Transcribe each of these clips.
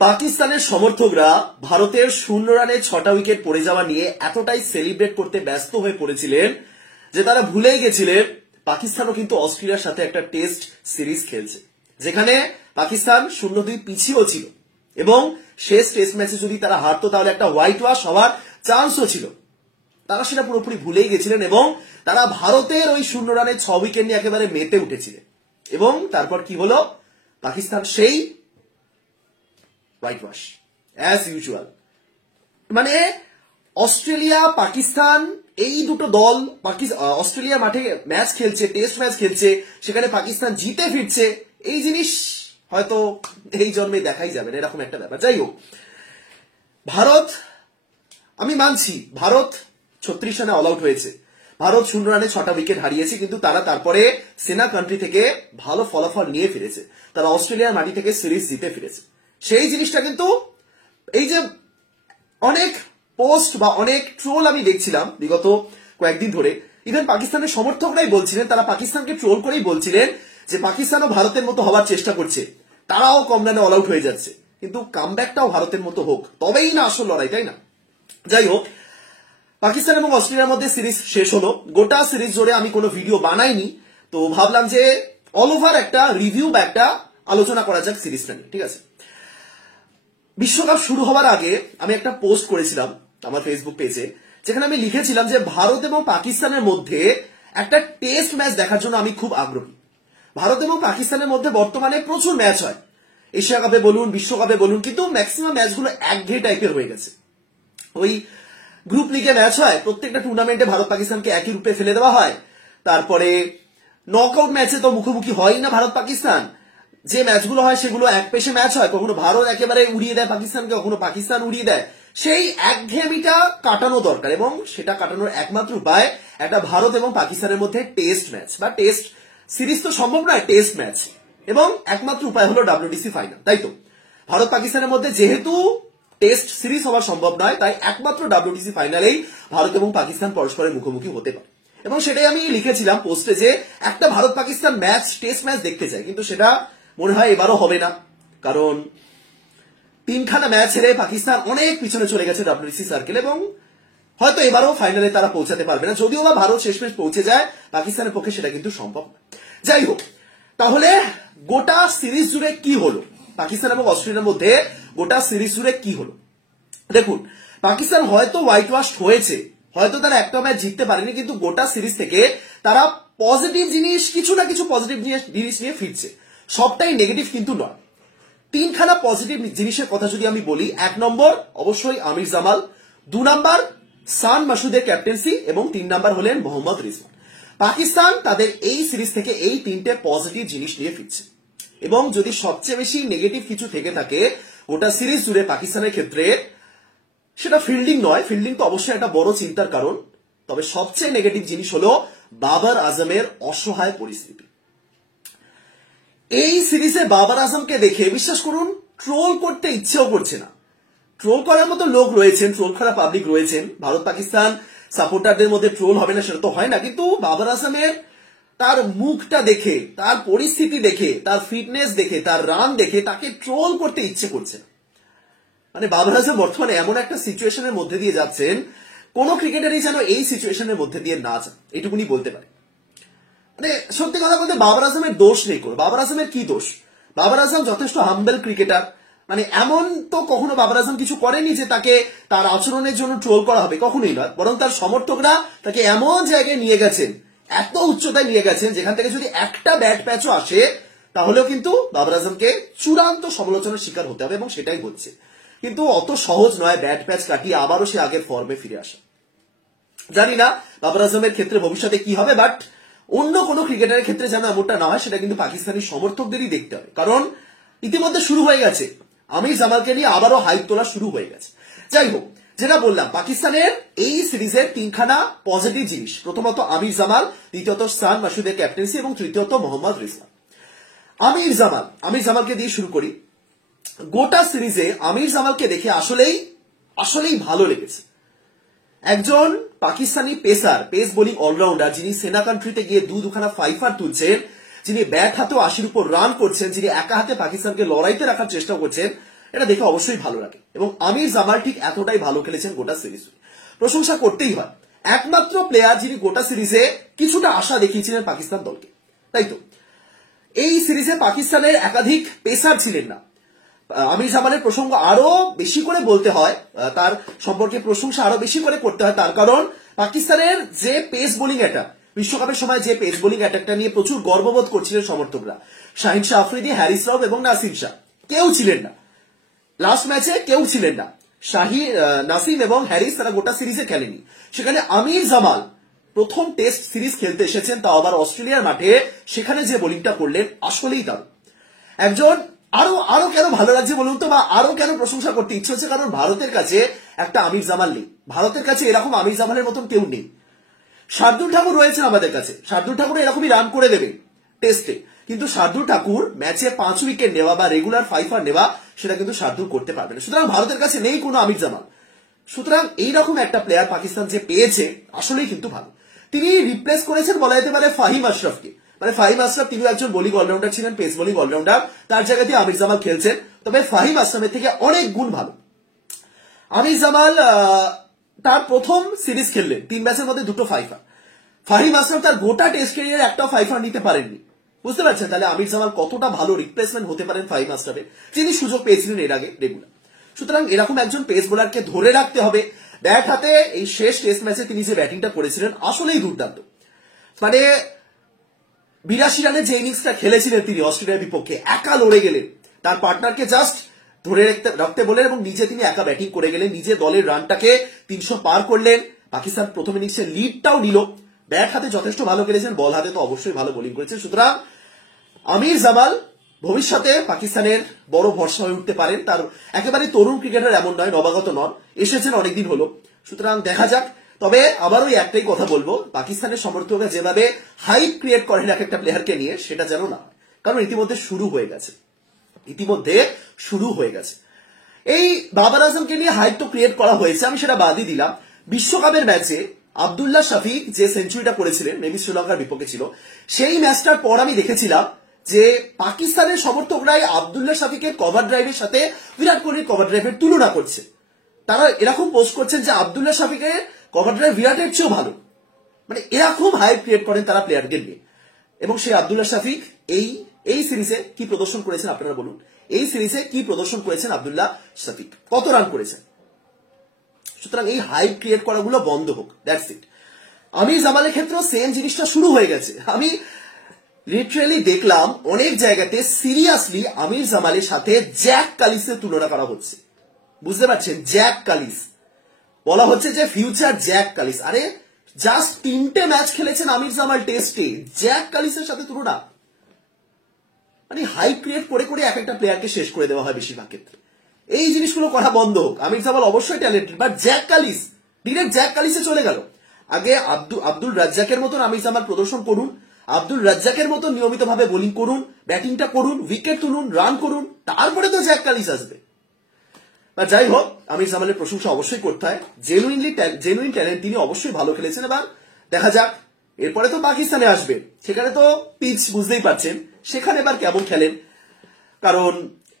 পাকিস্তানের সমর্থকরা ভারতের 0 রানে 6টা উইকেট পড়ে যাওয়া নিয়ে এতটাই সেলিব্রেট করতে ব্যস্ত হয়ে পড়েছিলেন যে তারা ভুলেই গেছিলেন পাকিস্তানও কিন্তু অস্ট্রেলিয়ার সাথে একটা টেস্ট সিরিজ খেলছে, যেখানে পাকিস্তান 0-2 পিছিয়েও ছিল এবং শেষ টেস্ট ম্যাচে যদি তারা হারতো তাহলে একটা হোয়াইট ওয়াশ হওয়ার চান্সও ছিল। তারা সেটা পুরোপুরি ভুলেই গেছিলেন এবং তারা ভারতের ওই 0 রানে 6 উইকেট নিয়ে একেবারে মেতে উঠেছিলেন। এবং তারপর কি হলো, পাকিস্তান সেই হোয়াইট ওয়াশ অ্যাজ ইউজুয়াল। মানে অস্ট্রেলিয়া পাকিস্তান এই দুটো দল অস্ট্রেলিয়া মাঠে ম্যাচ খেলছে, টেস্ট ম্যাচ খেলছে, সেখানে পাকিস্তান জিতে ফিরছে, এই জিনিস হয়তো এই জন্মে দেখাই যাবে না, এরকম একটা ব্যাপার। যাই হোক, ভারত, আমি মানছি ভারত 36 রানে অল আউট হয়েছে, ভারত 0 রানে 6টা উইকেট হারিয়েছে, কিন্তু তারা তারপরে সেনা কান্ট্রি থেকে ভালো ফলাফল নিয়ে ফিরেছে, তারা অস্ট্রেলিয়ার মাটি থেকে সিরিজ জিতে ফিরেছে। সেই জিনিসটা কিন্তু এই যে অনেক পোস্ট বা অনেক ট্রোল আমি দেখছিলাম বিগত কয়েকদিন ধরে, ইভেন পাকিস্তানের সমর্থকরাই বলছিলেন, তারা পাকিস্তানকে ট্রোল করেই বলছিলেন যে পাকিস্তানও ভারতের মতো হওয়ার চেষ্টা করছে, তারাও কম রানে অল আউট হয়ে যাচ্ছে, কিন্তু কামব্যাকটাও ভারতের মতো হোক, তবেই না আসল লড়াই, তাই না? যাই হোক, পাকিস্তান এবং অস্ট্রেলিয়ার মধ্যে সিরিজ শেষ হলো। গোটা সিরিজ জুড়ে আমি কোনো ভিডিও বানাইনি, তো ভাবলাম যে অল ওভার একটা রিভিউ বা একটা আলোচনা করা যাক সিরিজটা নিয়ে, ঠিক আছে? বিশ্বকাপ শুরু হওয়ার আগে আমি একটা পোস্ট করেছিলাম আমার ফেসবুক পেজে, যেখানে আমি লিখেছিলাম যে ভারত এবং পাকিস্তানের মধ্যে একটা টেস্ট ম্যাচ দেখার জন্য আমি খুব আগ্রহী। ভারত এবং পাকিস্তানের মধ্যে বর্তমানে প্রচুর ম্যাচ হয়, এশিয়া কাপে বলুন, বিশ্বকাপে বলুন, কিন্তু ম্যাক্সিমাম ম্যাচগুলো একঘেয়ে টাইপের হয়ে গেছে। ওই গ্রুপ লিগে ম্যাচ হয়, প্রত্যেকটা টুর্নামেন্টে ভারত পাকিস্তানকে একই রূপে ফেলে দেওয়া হয়, তারপরে নকআউট ম্যাচে তো মুখোমুখি হয়ই না ভারত পাকিস্তান, যে ম্যাচগুলো হয় সেগুলো এক পেশে ম্যাচ হয়, কখনো ভারত একেবারে উড়িয়ে দেয় পাকিস্তানকে, কখনো পাকিস্তান উড়িয়ে দেয়। সেই একঘেয়েমিটা কাটানো দরকার এবং সেটা কাটানোর একমাত্র উপায় একটা ভারত এবং পাকিস্তানের মধ্যে টেস্ট ম্যাচ বা টেস্ট সিরিজ তো সম্ভব নয়, টেস্ট ম্যাচ, এবং একমাত্র উপায় হলো WTC ফাইনাল, তাই তো? ভারত পাকিস্তানের মধ্যে যেহেতু টেস্ট সিরিজ হওয়া সম্ভব নয়, তাই একমাত্র WTC ফাইনালেই ভারত এবং পাকিস্তান পরস্পরের মুখোমুখি হতে পারে। এবং সেটাই আমি লিখেছিলাম পোস্টে যে একটা Bharat Pakistan match, test match দেখতে চাই, কিন্তু সেটা মনে হয় এবারও হবে না, কারণ 3খানা ম্যাচ হেরে পাকিস্তান অনেক পিছনে চলে গেছে WTC সার্কেল, এবং হয়তো এবারও ফাইনালে তারা পৌঁছাতে পারবে না, যদিও বা ভারত শেষমেশ পৌঁছে যায়, পাকিস্তানের পক্ষে সেটা কিন্তু সম্ভব না। যাই হোক, তাহলে গোটা সিরিজ জুড়ে কি হলো, পাকিস্তান এবং অস্ট্রেলিয়ার মধ্যে গোটা সিরিজ জুড়ে কি হলো? দেখুন, পাকিস্তান হয়তো হোয়াইট ওয়াশ হয়েছে, হয়তো তারা একটা ম্যাচ জিততে পারেনি, কিন্তু গোটা সিরিজ থেকে তারা পজিটিভ জিনিস, কিছু না কিছু পজিটিভ জিনিস নিয়ে ফিরছে, সবটাই নেগেটিভ কিন্তু নয়। 3খানা পজিটিভ জিনিসের কথা যদি আমি বলি, 1 নম্বর অবশ্যই আমির জামাল, 2 নম্বর সান মাসুদের ক্যাপ্টেন্সি, এবং 3 নম্বর হলেন মোহাম্মদ রিজওয়ান। পাকিস্তান তাদের এই সিরিজ থেকে এই 3টে পজিটিভ জিনিস নিয়ে ফিরছে। এবং যদি সবচেয়ে বেশি নেগেটিভ কিছু থেকে থাকে গোটা সিরিজ জুড়ে পাকিস্তানের ক্ষেত্রে, সেটা ফিল্ডিং নয়, ফিল্ডিং তো অবশ্যই একটা বড় চিন্তার কারণ, তবে সবচেয়ে নেগেটিভ জিনিস হলো বাবর আজমের অসহায় পরিস্থিতি। এই সিরিজে বাবর আজমকে দেখে বিশ্বাস করুন ট্রোল করতে ইচ্ছেও করছে না। ট্রোল করার মতো লোক রয়েছেন, ট্রোল করা পাবলিক রয়েছেন, ভারত পাকিস্তান সাপোর্টারদের মধ্যে ট্রোল হবে না সেটা তো হয় না, কিন্তু বাবর আজমের তার মুখটা দেখে, তার পরিস্থিতি দেখে, তার ফিটনেস দেখে, তার রান দেখে তাকে ট্রোল করতে ইচ্ছে করছে না। মানে বাবর আজম বর্তমানে এমন একটা সিচুয়েশনের মধ্যে দিয়ে যাচ্ছেন, কোন ক্রিকেটারই যেন এই সিচুয়েশনের মধ্যে দিয়ে না যান, এটুকুনি বলতে পারে। মানে সত্যি কথা বলতে বাবর আজমের দোষ নেই কোনো। বাবর আজমের কি দোষ? বাবর আজম যথেষ্ট হাম্বল ক্রিকেটার, মানে এমন তো কখনো বাবর আজম কিছু করেনি যে তাকে তার আচরণের জন্য ট্রোল করা হবে, কখনোই নয়। বরং তার সমর্থকরা তাকে এমন জায়গায় নিয়ে গেছেন, এত উচ্চতায় নিয়ে গেছেন, যেখান থেকে যদি একটা ব্যাড প্যাচও আসে তাহলেও কিন্তু বাবর আজমকে চূড়ান্ত সমালোচনার শিকার হতে হবে, এবং সেটাই হচ্ছে। কিন্তু অত সহজ নয় ব্যাড প্যাচ কাটিয়ে আবারও সে আগের ফর্মে ফিরে আসা। জানি না বাবর আজমের ক্ষেত্রে ভবিষ্যতে কি হবে, বাট অন্য কোনো ক্রিকেটারের ক্ষেত্রে যেন এমনটা না হয় সেটা কিন্তু পাকিস্তানি সমর্থকদেরই দেখতে হবে, কারণ ইতিমধ্যে শুরু হয়ে গেছে, আমির জামালকে নিয়ে আবারও হাইপ তোলা শুরু হয়ে গেছে। যাই হোক, যেটা বললাম, পাকিস্তানের এই সিরিজের 3খানা পজিটিভ জিনিস, প্রথমত আমির জামাল, দ্বিতীয়ত সান মাসুদের ক্যাপ্টেন্সি, এবং তৃতীয়ত মোহাম্মদ রিজওয়ান। আমির জামালকে দিয়ে শুরু করি। গোটা সিরিজে আমির জামালকে দেখে আসলেই ভালো লেগেছে। একজন Pakistani pacer, pace bowling allrounder, যিনি সেনা কান্ট্রিতে গিয়ে দুখানা ফাইফার তুলছেন, যিনি ব্যাট হাতেও 80-র উপর রান করছেন, যিনি একা হাতে পাকিস্তানকে লড়াইতে রাখার চেষ্টা করছেন, এটা দেখে অবশ্যই ভালো লাগে। এবং আমির জামাল ঠিক এতটাই ভালো খেলেছেন গোটা সিরিজ, প্রশংসা করতেই হয়। একমাত্র প্লেয়ার যিনি গোটা সিরিজে কিছুটা আশা দেখিয়েছিলেন পাকিস্তান দলকে, তাই তো? এই সিরিজে পাকিস্তানের একাধিক পেসার ছিলেন না। আমির জামালের প্রসঙ্গ আরো বেশি করে বলতে হয়, তার সম্পর্কে প্রশংসা আরো বেশি করে করতে হয়, তার কারণ পাকিস্তানের যে পেস বোলিং অ্যাটাক, বিশ্বকাপের সময় যে পেস বোলিং অ্যাটাকটা নিয়ে প্রচুর গর্ববোধ করছিলেন সমর্থকরা, শাহিন শাহ আফ্রিদি, হ্যারিস রাউফ এবং নাসিম শাহ, কেউ ছিলেন না লাস্ট ম্যাচে, কেউ ছিলেন না। নাসিম এবং হ্যারিস তারা গোটা সিরিজে খেলেনি। সেখানে আমির জামাল প্রথম টেস্ট সিরিজ খেলতে এসেছেন, তাও আবার অস্ট্রেলিয়ার মাঠে, সেখানে যে বোলিংটা করলেন আসলেই দারুণ। একজন আরো আরো কেন ভালো লাগছে বলুন তো, বা আরো কেন প্রশংসা করতে ইচ্ছে হচ্ছে, কারণ ভারতের কাছে একটা আমির জামাল নেই। ভারতের কাছে এরকম আমির জামালের মতন কেউ নেই। শার্দুল ঠাকুর রয়েছেন আমাদের কাছে, শার্দুল ঠাকুর এরকমই রান করে দেবে টেস্টে, কিন্তু শার্দুল ঠাকুর ম্যাচে 5 উইকেট নেওয়া বা রেগুলার 5 নেওয়া সেটা কিন্তু শার্দুল করতে পারবে না। সুতরাং ভারতের কাছে নেই কোনো আমির জামাল। সুতরাং এইরকম একটা প্লেয়ার পাকিস্তান যে পেয়েছে আসলেই কিন্তু ভালো। তিনি রিপ্লেস করেছেন বলা যেতে পারে ফাহিম আশরাফকে। মানে ফাহিম আশরাফ তিনি একজন বোলিং অলরাউন্ডার ছিলেন, পেস বোলিং অলরাউন্ডার, তার জায়গাতে আমির জামাল খেলছেন, তবে ফাহিম আশরাফের থেকে অনেক গুণ ভালো। আমির জামাল তার প্রথম সিরিজ খেললেন, 3 ম্যাচের মধ্যে 2 ফাইফার। ফাহিম আশরাফ তার গোটা টেস্ট ক্যারিয়ারে একটাও ফাইফার নিতে পারেননি। বুঝতে পারছেন তাহলে আমির জামাল কতটা ভালো রিপ্লেসমেন্ট হতে পারেন ফাহিম আশরাফের, যিনি সুযোগ পেয়েছিলেন এর আগে রেগুলার। সুতরাং এরকম একজন পেস বোলারকে ধরে রাখতে হবে। ব্যাট হাতে এই শেষ টেস্ট ম্যাচে তিনি যে ব্যাটিংটা করেছিলেন আসলেই দুর্দান্ত। মানে 82 রানের যে ইনিংসটা খেলেছিলেন তিনি অস্ট্রেলিয়ার বিপক্ষে, একা লড়ে গেলেন, তার পার্টনারকে জাস্ট ধরে রাখতে বলেন এবং নিজে তিনি একা ব্যাটিং করে গেলেন, নিজে দলের রানটাকে 300 পার করলেন। পাকিস্তান প্রথম ইনিংসে লিডটাও নিল। ব্যাট হাতে যথেষ্ট ভালো খেলেছেন, বল হাতে তো অবশ্যই ভালো বোলিং করেছেন। সুতরাং আমির জামাল ভবিষ্যতে পাকিস্তানের বড় ভরসা হয়ে উঠতে পারেন। তার একেবারে তরুণ ক্রিকেটার এমন নয়, নবাগত নন, এসেছেন অনেকদিন হলো। সুতরাং দেখা যাক। তবে আবার ওই একটাই কথা বলবো, পাকিস্তানের সমর্থকরা যেভাবে হাইপ ক্রিয়েট করেন এক একটা প্লেয়ারকে নিয়ে, সেটা যেন না হয়, কারণ ইতিমধ্যে শুরু হয়ে গেছে। এই বাবার আজমকে নিয়ে হাইপ তো ক্রিয়েট করা হয়েছে, আমি সেটা বাদই দিলাম। বিশ্বকাপের ম্যাচে আব্দুল্লাহ শফিক যে সেঞ্চুরিটা করেছিলেন, মেবি শ্রীলঙ্কার বিপক্ষে ছিল, সেই ম্যাচটার পর আমি দেখেছিলাম যে পাকিস্তানের সমর্থকরাই আব্দুল্লাহ শফিকের কভার ড্রাইভের সাথে বিরাট কোহলির কভার ড্রাইভের তুলনা করছে। তারা এরকম পোস্ট করছেন যে আব্দুল্লাহ শফিকের কভার ড্রাইভ বিরাটের চেয়েও ভালো। মানে এরকম হাইপ ক্রিয়েট করেন তারা প্লেয়ারদের নিয়ে। এবং সেই আব্দুল্লাহ শফিক এই সিরিজে কি প্রদর্শন করেছেন আপনারা বলুন? এই সিরিজে কি প্রদর্শন করেছেন আব্দুল্লাহ শফিক? কত রান করেছেন? সুতরাং এই হাইপ ক্রিয়েট করাগুলো বন্ধ হোক, দ্যাটস ইট। আমির জামালের ক্ষেত্রেও সেম জিনিসটা শুরু হয়ে গেছে। আমি লিটারেলি দেখলাম অনেক জায়গাতে সিরিয়াসলি আমির জামালের সাথে জ্যাক কালিসের তুলনা করা হচ্ছে। বুঝতে পারছেন? জ্যাক কালিস বলা হচ্ছে যে ফিউচার জ্যাক কালিস। আরে জাস্ট 3টে ম্যাচ খেলেছেন আমির জামাল টেস্টে, জ্যাক কালিসের সাথে তুলনা। মানে হাইপ ক্রিয়েট করে করে এক একটা প্লেয়ারকে শেষ করে দেওয়া হয় বেশিরভাগ ক্ষেত্রে। এই জিনিসগুলো করা বন্ধ হোক। আমির জামাল অবশ্যই talented, but Jacques Kallis direct Jacques কালিসে চলে গেল। আগে আব্দুল রাজ্জাকের মতন আমির জামাল প্রদর্শন করুন, আব্দুল রাজ্জাকের মতন নিয়মিতভাবে বোলিং করুন, ব্যাটিংটা করুন, উইকেট তুলুন, রান করুন, তারপরে তো জ্যাক কালিস আসবে। বা যাই হোক, আমির জামালের প্রশংসা অবশ্যই করতে হয়। জেনুইন ট্যালেন্ট, তিনি অবশ্যই ভালো খেলেছেন। এবার দেখা যাক, এরপরে তো পাকিস্তানে আসবে, সেখানে তো পিচ বুঝতেই পারছেন, সেখানে এবার কেমন খেলেন। কারণ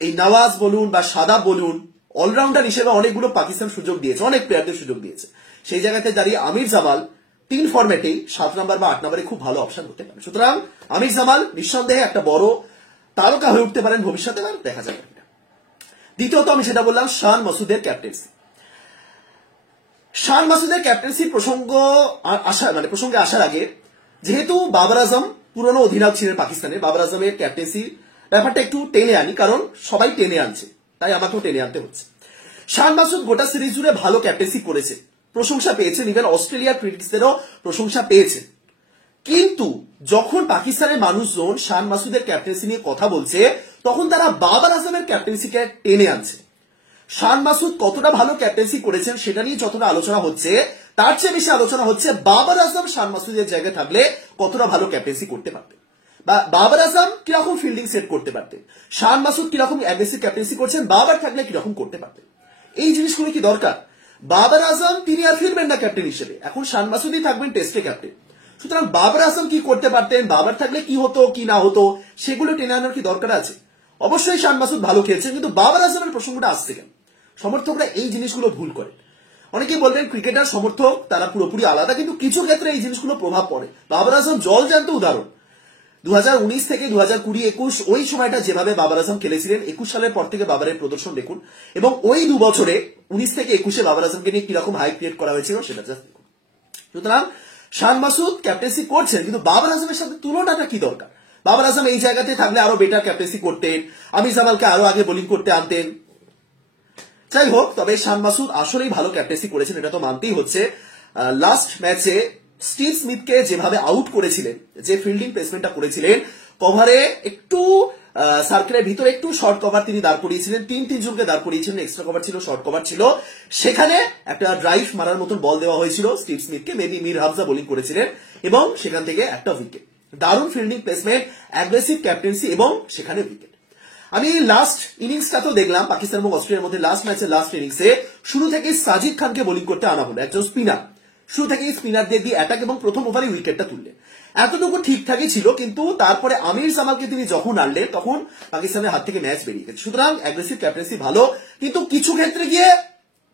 এই নওয়াজ বলুন বা সাদাব বলুন, অলরাউন্ডার হিসেবে অনেকগুলো পাকিস্তান সুযোগ দিয়েছে, অনেক প্লেয়ারদের সুযোগ দিয়েছে। সেই জায়গাতে দাঁড়িয়ে আমির জামাল 3 ফরম্যাটেই 7 নম্বর বা 8 নম্বরে খুব ভালো অপশন হতে পারে। সুতরাং আমির জামাল নিঃসন্দেহে একটা বড় তারকা হয়ে উঠতে পারেন ভবিষ্যতে, দেখা যাবে। দ্বিতীয়ত আমি সেটা বললাম শান মাসুদের ক্যাপ্টেন্সি। শান মাসুদের ক্যাপ্টেন্সির প্রসঙ্গে আসার আগে, যেহেতু বাবর আজম পুরনো অধিনায়ক ছিলেন পাকিস্তানের, বাবর আজমের ক্যাপ্টেন্সি ব্যাপারটা একটু টেনে আনি, কারণ সবাই টেনে আনছে, তাই আমাকেও টেনে আনতে হচ্ছে। শান মাসুদ গোটা সিরিজ জুড়ে ভালো ক্যাপ্টেন্সি করেছে, প্রশংসা পেয়েছেন, ইভেন অস্ট্রেলিয়ার ক্রিটিক্সদেরও প্রশংসা পেয়েছে। কিন্তু যখন পাকিস্তানের মানুষজন শান মাসুদের ক্যাপ্টেন্সি নিয়ে কথা বলছে, তখন তারা বাবর আজমের ক্যাপ্টেন্সিকে টেনে আনছে। শান মাসুদ কতটা ভালো ক্যাপ্টেন্সি করেছেন সেটা নিয়ে যতটা আলোচনা হচ্ছে, তার চেয়ে বেশি আলোচনা হচ্ছে বাবর আজম শান মাসুদের জায়গায় থাকলে কতটা ভালো ক্যাপ্টেন্সি করতে পারতেন, বা বাবর আজম কিরকম ফিল্ডিং সেট করতে পারতেন, শান মাসুদ কিরকম অ্যাগ্রেসিভ ক্যাপ্টেন্সি করছেন, বাবর থাকলে কিরকম করতে পারতেন। এই জিনিসগুলো কি দরকার? বাবর আজম তিনি আর ফিরবেন না ক্যাপ্টেন হিসেবে, এখন শান মাসুদই থাকবেন টেস্টে ক্যাপ্টেন। সুতরাং বাবর আজম কি করতে পারতেন, বাবর থাকলে কি হতো কি না হতো, সেগুলো টেনে আনার কি দরকার আছে? অবশ্যই শান মাসুদ ভালো খেলছেন, কিন্তু বাবর আজমের প্রসঙ্গটা আসছে কেন? সমর্থকরা এই জিনিসগুলো ভুল করে। অনেকেই বলবেন ক্রিকেটার সমর্থক তারা পুরোপুরি আলাদা, কিন্তু কিছু ক্ষেত্রে এই জিনিসগুলো প্রভাব পড়ে। বাবর আজম জলজ্যান্ত উদাহরণ। 2019 থেকে 2020-21 ওই সময়টা যেভাবে বাবর আজম খেলেছিলেন, 21 সালের পর থেকে বাবরের প্রদর্শন দেখুন, এবং ওই 2 বছরে 19 থেকে 21-এ বাবর আজমকে নিয়ে কিরকম হাইপ ক্রিয়েট করা হয়েছিল সেটা জাস্ট দেখুন। সুতরাং শান মাসুদ ক্যাপ্টেন্সি করছেন, কিন্তু বাবর আজমের সাথে তুলনাটা কি দরকার? বাবর আজম এই জায়গাতে থাকলে আরো বেটার ক্যাপ্টেন্সি করতেন, আমির জামালকে আরো আগে বোলিং করতে আনতেন। যাই হোক, তবে শান মাসুদ আসলেই ভালো ক্যাপ্টেন্সি করেছেন, এটা তো মানতেই হচ্ছে। লাস্ট ম্যাচে স্টিভ স্মিথকে যেভাবে আউট করেছিলেন, যে ফিল্ডিং প্লেসমেন্টটা করেছিলেন, কভারে একটু সার্কেলের ভিতরে একটু শর্ট কভার তিনি দাঁড় করিয়েছিলেন, 3 জনকে দাঁড় করিয়েছিলেন, এক্সট্রা কভার ছিল, শর্ট কভার ছিল, সেখানে একটা ড্রাইভ মারার মতন বল দেওয়া হয়েছিল স্টিভ স্মিথকে, মেবি মির হামজা বোলিং করেছিলেন, এবং সেখান থেকে একটা উইকেট। দারুণ ফিল্ডিং প্লেসমেন্ট, অ্যাগ্রেসিভ ক্যাপ্টেন্সি, এবং সেখানে উইকেট। আমি লাস্ট ইনিংসটা তো দেখলাম পাকিস্তান এবং অস্ট্রেলিয়ার মধ্যে, লাস্ট ম্যাচের লাস্ট ইনিংসে শুরু থেকে সাজিদ খানকে বোলিং করতে আনা হলো, একজন স্পিনার। শুরু থেকেই স্পিনারদের দিয়ে অ্যাটাক, এবং প্রথম ওভারে উইকেটটা তুললেন। এতটুকু ঠিকঠাকই ছিল, কিন্তু তারপরে আমির জামালকে তিনি যখন আনলেন তখন পাকিস্তানের হাত থেকে ম্যাচ বেরিয়ে গেছে। সুতরাং অ্যাগ্রেসিভ ক্যাপ্টেন্সি ভালো, কিন্তু কিছু ক্ষেত্রে গিয়ে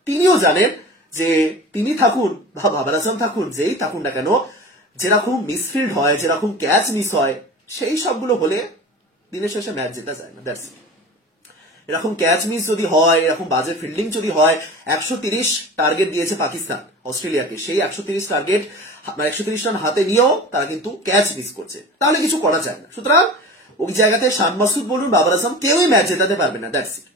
তিনিও জানেন যে তিনি থাকুন বা বাবর আজম থাকুন, যেই থাকুন না কেন, যেরকম মিসফিল্ড হয়, যেরকম ক্যাচ মিস হয়, সেই সবগুলো হলে দিনের শেষে ম্যাচ জেতা যায় না। দ্যাটস এরকম ক্যাচ মিস যদি হয়, এরকম বাজে ফিল্ডিং যদি হয়, 130 টার্গেট দিয়েছে পাকিস্তান অস্ট্রেলিয়াকে, সেই 130 টার্গেট 130 রান হাতে নিয়েও তারা কিন্তু ক্যাচ মিস করছে, তাহলে কিছু করা যায় না। সুতরাং ওই জায়গাতে শান মাসুদ বলুন, বাবর আজম, কেউই ম্যাচ জেতাতে পারবে না, দ্যাটস ইট।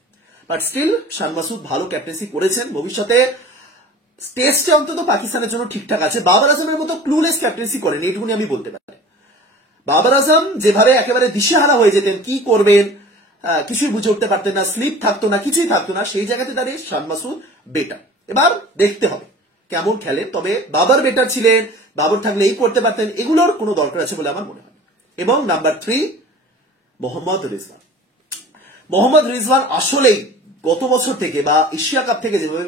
বাট স্টিল শান মাসুদ ভালো ক্যাপ্টেন্সি করেছেন। ভবিষ্যতে টেস্টে অন্তত পাকিস্তানের জন্য ঠিকঠাক আছে। বাবর আজমের মতো ক্লুলেস ক্যাপ্টেন্সি করেন, এইটুকুনি আমি বলতে পারি। বাবর আজম যেভাবে একেবারে দিশেহারা হয়ে যেতেন, কি করবেন কিছুই বুঝে উঠতে পারতেন না, স্লিপ থাকতো না, কিছুই থাকতো না, সেই জায়গাতে দাঁড়িয়ে শান মাসুদ বেটার। এবার দেখতে হবে কেমন খেলে, তবে বাবর বেটার ছিলেন, বাবর থাকলে এই করতে পারতেন, এগুলোর কোনো দরকার আছে বলে আমার মনে হয়। এবং নাম্বার 3, মোহাম্মদ রিজওয়ান। মোহাম্মদ রিজওয়ান আসলেই গত বছর থেকে বা এশিয়া কাপ থেকে যেভাবে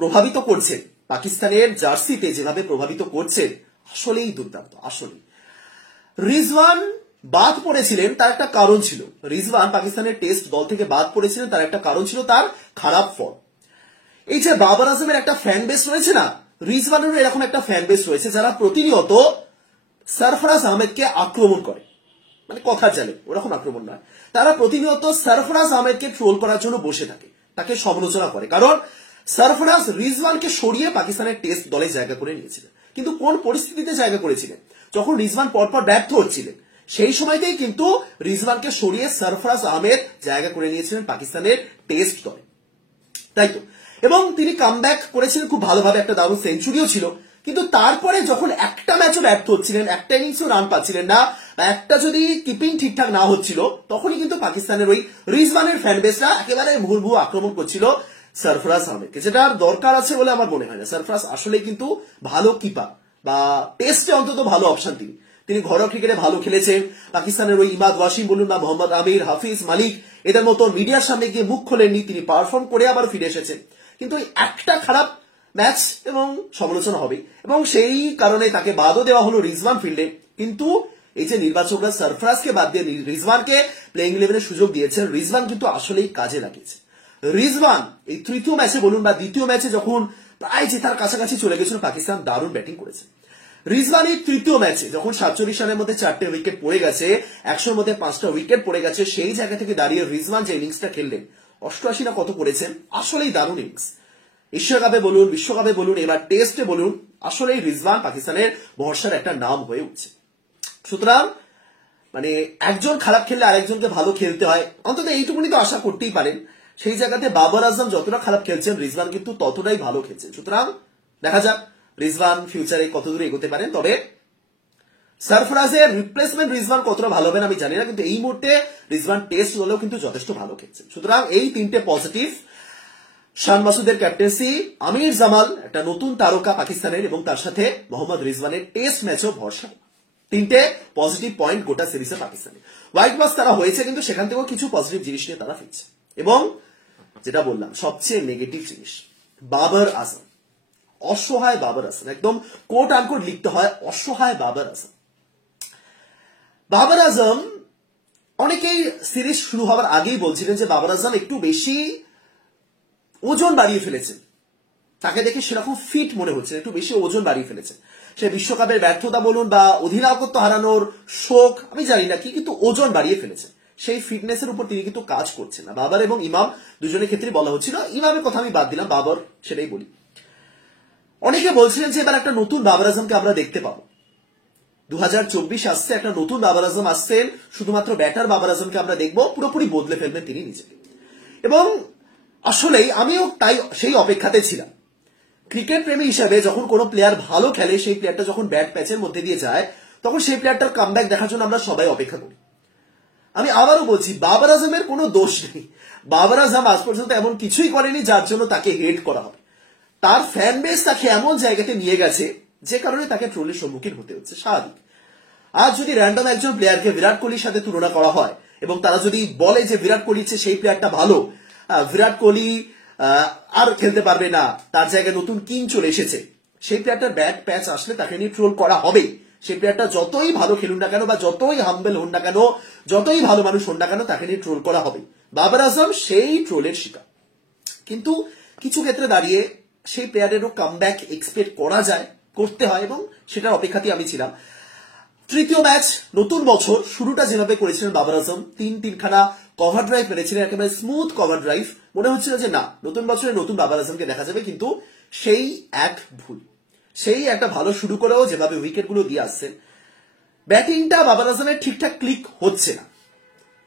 প্রভাবিত করছেন, পাকিস্তানের জার্সিতে যেভাবে প্রভাবিত করছেন, আসলেই দুর্দান্ত। আসলেই রিজওয়ান বাদ পড়েছিলেন, তার একটা কারণ ছিল। রিজওয়ান পাকিস্তানের টেস্ট দল থেকে বাদ পড়েছিলেন, তার একটা কারণ ছিল তার খারাপ ফর্ম। এই যে বাবর আজমের একটা ফ্যান বেস রয়েছে না, রিজওয়ানেরও এরকম একটা ফ্যান বেস রয়েছে, যারা প্রতিনিয়ত সরফরাজ আহমেদকে আক্রমণ করে, মানে কথা চলে ওরকম আক্রমণ নয়, তারা প্রতিনিয়ত সরফরাজ আহমেদকে ট্রোল করার জন্য বসে থাকে, তাকে সমালোচনা করে। কারণ সরফরাজ রিজওয়ানকে সরিয়ে পাকিস্তানের টেস্ট দলে জায়গা করে নিয়েছিলেন, কিন্তু কোন পরিস্থিতিতে জায়গা করেছিলেন? যখন রিজওয়ান পরপর ব্যর্থ হচ্ছিলেন, সেই সময়তেই কিন্তু রিজওয়ানকে সরিয়ে সরফরাজ আহমেদ জায়গা করে নিয়েছিলেন পাকিস্তানের টেস্ট দলে, তাই তো। এবং তিনি কামব্যাক করেছিলেন খুব ভালোভাবে, একটা দারুণ সেঞ্চুরিও ছিল। কিন্তু তারপরে যখন একটা ম্যাচও ব্যর্থ হচ্ছিলেন, একটা ইনিংসও রান পাচ্ছিলেন না, বা একটা যদি কিপিং ঠিকঠাক না হচ্ছিল, তখনই কিন্তু পাকিস্তানের ওই রিজওয়ানের ফ্যানবেসরা একেবারে মুহুর্মুহু আক্রমণ করছিল সরফরাজ আহমেদকে, যেটা দরকার আছে বলে আমার মনে হয় না। সরফরাজ আসলে কিন্তু ভালো কিপার, বা টেস্টে অন্তত ভালো অপশন তিনি। তিনি ঘরোয়া ক্রিকেটে ভালো খেলেছেন। পাকিস্তানের ওই ইমাদ ওয়াসিম বলুন বা মোহাম্মদ আমির, হাফিজ মালিক, এদের মতো মিডিয়ার সামনে গিয়ে মুখ খোলেননি, তিনি পারফর্ম করে আবার ফিরে এসেছেন। কিন্তু একটা খারাপ ম্যাচ এবং সমালোচনা হবে, এবং সেই কারণে তাকে বাদও দেওয়া হলো রিজওয়ান ফিল্ডে। কিন্তু এই যে নির্বাচকরা সরফরাজকে বাদ দিয়ে রিজওয়ানকে প্লেইং ইলেভেনের সুযোগ দিয়েছেন, রিজওয়ান কিন্তু আসলেই কাজে লাগিয়েছে। রিজওয়ান এই তৃতীয় ম্যাচে বলুন বা দ্বিতীয় ম্যাচে যখন প্রায় জেতার কাছাকাছি চলে গেছিল, পাকিস্তান দারুণ ব্যাটিং করেছে। রিজওয়ান এই তৃতীয় ম্যাচে যখন 47 রানের মধ্যে 4টে উইকেট পড়ে গেছে, 100-র মধ্যে 5টা উইকেট পড়ে গেছে, সেই জায়গা থেকে দাঁড়িয়ে রিজওয়ান যে ইনিংসটা খেললেন, 88 না কত করেছেন, আসলেই দারুণ ইনিংস। এশিয়া কাপে বলুন, বিশ্বকাপে বলুন, এবার টেস্টে বলুন, আসলেই রিজওয়ান পাকিস্তানের ভরসার একটা নাম হয়ে উঠছে। সুতরাং মানে একজন খারাপ খেললে আরেকজনকে ভালো খেলতে হয়, অন্তত এইটুকুনি তো আশা করতেই পারেন। সেই জায়গাতে বাবর আজম যতটা খারাপ খেলছেন, রিজওয়ান কিন্তু ততটাই ভালো খেলছেন। সুতরাং দেখা যাক রিজওয়ান ফিউচারে কত দূরে এগোতে পারেন। তবে সরফরাজের রিপ্লেসমেন্ট রিজওয়ান কতটা ভালো হবেন আমি জানি না, কিন্তু এই মুহূর্তে রিজওয়ান টেস্ট দলেও কিন্তু যথেষ্ট ভালো খেলছেন। সুতরাং এই 3টে পজিটিভ, শান মাসুদের ক্যাপ্টেন্সি, আমির জামাল একটা নতুন তারকা পাকিস্তানের, এবং তার সাথে মোহাম্মদ রিজওয়ানের টেস্ট ম্যাচও ভরসা, 3টে পজিটিভ পয়েন্ট গোটা সিরিজে পাকিস্তানের। হোয়াইট ওয়াশ তারা হয়েছে, কিন্তু সেখান থেকেও কিছু পজিটিভ জিনিস নিয়ে তারা ফিরছে। এবং যেটা বললাম সবচেয়ে নেগেটিভ জিনিস, বাবর আজম, অসহায় বাবর আজম, একদম কোট আনকোট লিখতে হয়, অসহায় বাবর আজম। বাবর আজম অনেকেই সিরিজ শুরু হওয়ার আগেই বলছিলেন যে বাবর আজম একটু বেশি ওজন বাড়িয়ে ফেলেছেন, তাকে দেখে সেরকম ফিট মনে হচ্ছে, একটু বেশি ওজন বাড়িয়ে ফেলেছেন। সে বিশ্বকাপের ব্যর্থতা বলুন বা অধিনায়কত্ব হারানোর শোক, আমি জানি না কি, কিন্তু ওজন বাড়িয়ে ফেলেছেন। সেই ফিটনেসের উপর তিনি কিন্তু কাজ করছেন না। বাবর এবং ইমাম দুজনের ক্ষেত্রে বলা হচ্ছিল, ইমামের কথা আমি বাদ দিলাম, বাবর সেটাই বলি। অনেকে বলছিলেন যে এবার একটা নতুন বাবর আজমকে আমরা দেখতে পাবো, 2024 আসছে, একটা নতুন বাবর আজম আসছেন, শুধুমাত্র ব্যাটার বাবর আজমকে আমরা দেখবো, পুরোপুরি বদলে ফেলবেন তিনি নিজেকে। এবং আসলেই আমিও তাই সেই অপেক্ষাতে ছিলাম। ক্রিকেট প্রেমী হিসাবে যখন কোনো প্লেয়ার ভালো খেলে, সেই প্লেয়ারটা যখন ব্যাট প্যাচের মধ্যে দিয়ে যায়, তখন সেই প্লেয়ারটার কামব্যাক দেখার জন্য আমরা সবাই অপেক্ষা করি। আমি আবারও বলছি, বাবর আজমের কোনো দোষ নেই। বাবর আজম আজ পর্যন্ত এমন কিছুই করেনি যার জন্য তাকে হেট করা হবে। তার ফ্যান বেস তাকে এমন জায়গাতে নিয়ে গেছে যে কারণে তাকে ট্রোলের সম্মুখীন হতে হচ্ছে, স্বাভাবিক। আজ যদি র্যান্ডম একজন প্লেয়ারকে বিরাট কোহলির সাথে তুলনা করা হয় এবং তারা যদি বলে যে বিরাট কোহলির চেয়ে সেই প্লেয়ারটা ভালো, বিরাট কোহলি আর খেলতে পারবে না, তার জায়গায় নতুন কিং চলে এসেছে, সেই প্লেয়ারটার ব্যাট প্যাচ আসলে তাকে নিয়ে ট্রোল করা হবে। সেই প্লেয়ারটা যতই ভালো খেলুন না কেন বা যতই হাম্বেল হন না কেন, যতই ভালো মানুষ হন না কেন, তাকে নিয়ে ট্রোল করা হবে। বাবর আজম সেই ট্রোলের শিকার। কিন্তু কিছু ক্ষেত্রে দাঁড়িয়ে সেই প্লেয়ারেরও কামব্যাক এক্সপেক্ট করা যায়, করতে হয়, এবং সেটার অপেক্ষাতেই আমি ছিলাম। তৃতীয় ম্যাচ, নতুন বছর, শুরুটা যেভাবে করেছিলেন বাবর আজম, তিনখানা কভার ড্রাইভ মেরেছিলেন, একেবারে স্মুথ কভার ড্রাইভ, মনে হচ্ছিল যে না, নতুন বছরে নতুন বাবর আজমকে দেখা যাবে। কিন্তু সেই এক ভুল, সেই একটা ভালো শুরু করেও যেভাবে উইকেটগুলো দিয়ে আসছেন, ব্যাটিংটা বাবর আজমের ঠিকঠাক ক্লিক হচ্ছে না।